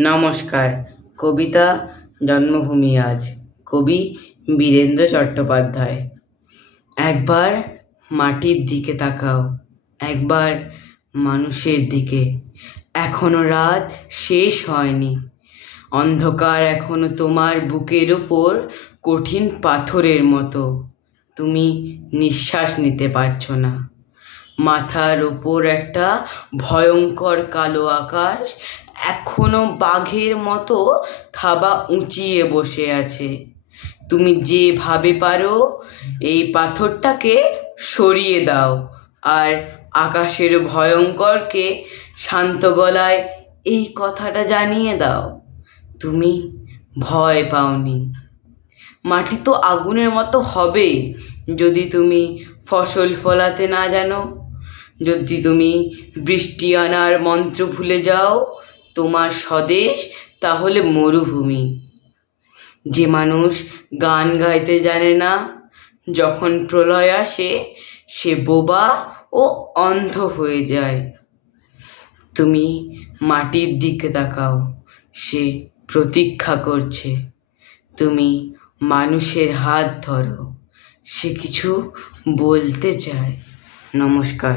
নমস্কার। কবিতা জন্মভূমি আজ। কবি বীরেন্দ্র চট্টোপাধ্যায়। একবার মাটির দিকে তাকাও, একবার মানুষের দিকে। এখনো রাত শেষ হয়নি, অন্ধকার এখনো তোমার বুকের ওপর কঠিন পাথরের মতো। তুমি নিঃশ্বাস নিতে পারছো না। মাথার ওপর একটা ভয়ঙ্কর কালো আকাশ এখনো বাঘের মতো থাবা উঁচিয়ে বসে আছে। তুমি যেভাবে পারো এই পাথরটাকে সরিয়ে দাও, আর আকাশের ভয়ঙ্করকে শান্ত গলায় এই কথাটা জানিয়ে দাও, তুমি ভয় পাওনি। মাটি তো আগুনের মতো হবে যদি তুমি ফসল ফলাতে না জানো, যদি তুমি বৃষ্টি আনার মন্ত্র ভুলে যাও। তোমার স্বদেশ তাহলে মরুভূমি। যে মানুষ গান গাইতে জানে না, যখন প্রলয় আসে সে বোবা ও অন্ধ হয়ে যায়। তুমি মাটির দিকে তাকাও, সে প্রতীক্ষা করছে। তুমি মানুষের হাত ধরো, সে কিছু বলতে চায়। নমস্কার।